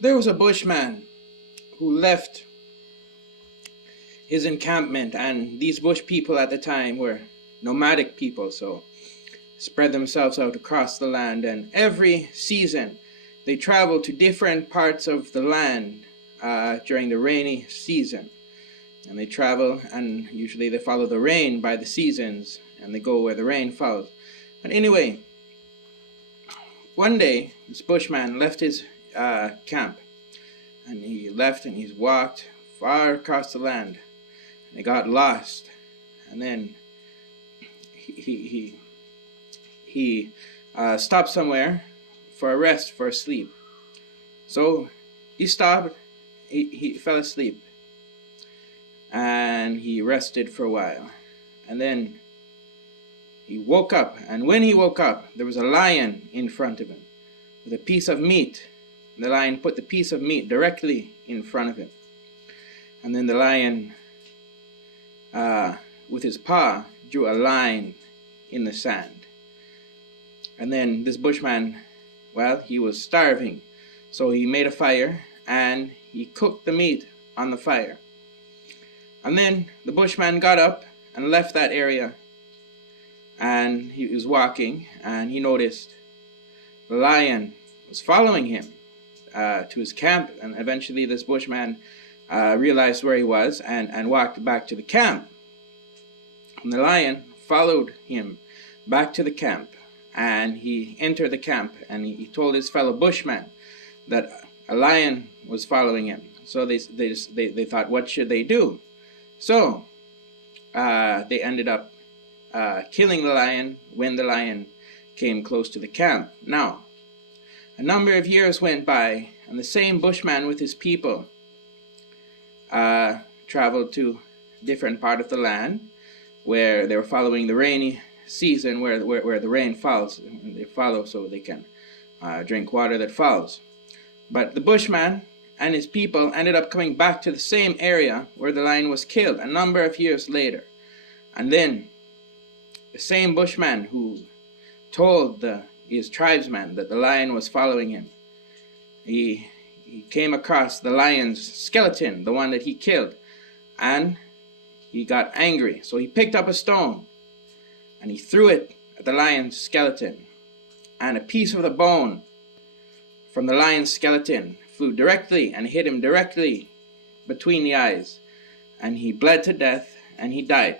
There was a bushman who left his encampment, and these bush people at the time were nomadic people, so spread themselves out across the land, and every season they travel to different parts of the land during the rainy season. And they travel, and usually they follow the rain by the seasons, and they go where the rain falls. But anyway, one day this bushman left his camp, and he left and he's walked far across the land, and he got lost. And then he stopped somewhere for a rest, for a sleep. So he stopped, he fell asleep, and he rested for a while. And then he woke up, and when he woke up, there was a lion in front of him with a piece of meat. The lion put the piece of meat directly in front of him. And then the lion, with his paw, drew a line in the sand. And then this bushman, well, he was starving. So he made a fire, and he cooked the meat on the fire. And then the bushman got up and left that area, and he was walking, and he noticed the lion was following him to his camp. And eventually this bushman realized where he was and walked back to the camp. And the lion followed him back to the camp, and he entered the camp, and he told his fellow bushmen that a lion was following him. So they thought, what should they do? So they ended up killing the lion when the lion came close to the camp. Now, a number of years went by, and the same bushman with his people traveled to a different part of the land where they were following the rainy season, where the rain falls. And they follow so they can drink water that falls. But the bushman and his people ended up coming back to the same area where the lion was killed a number of years later. And then the same bushman who told his tribesmen that the lion was following him, he came across the lion's skeleton, the one that he killed, and he got angry. So he picked up a stone and he threw it at the lion's skeleton, and a piece of the bone from the lion's skeleton flew directly and hit him directly between the eyes, and he bled to death and he died.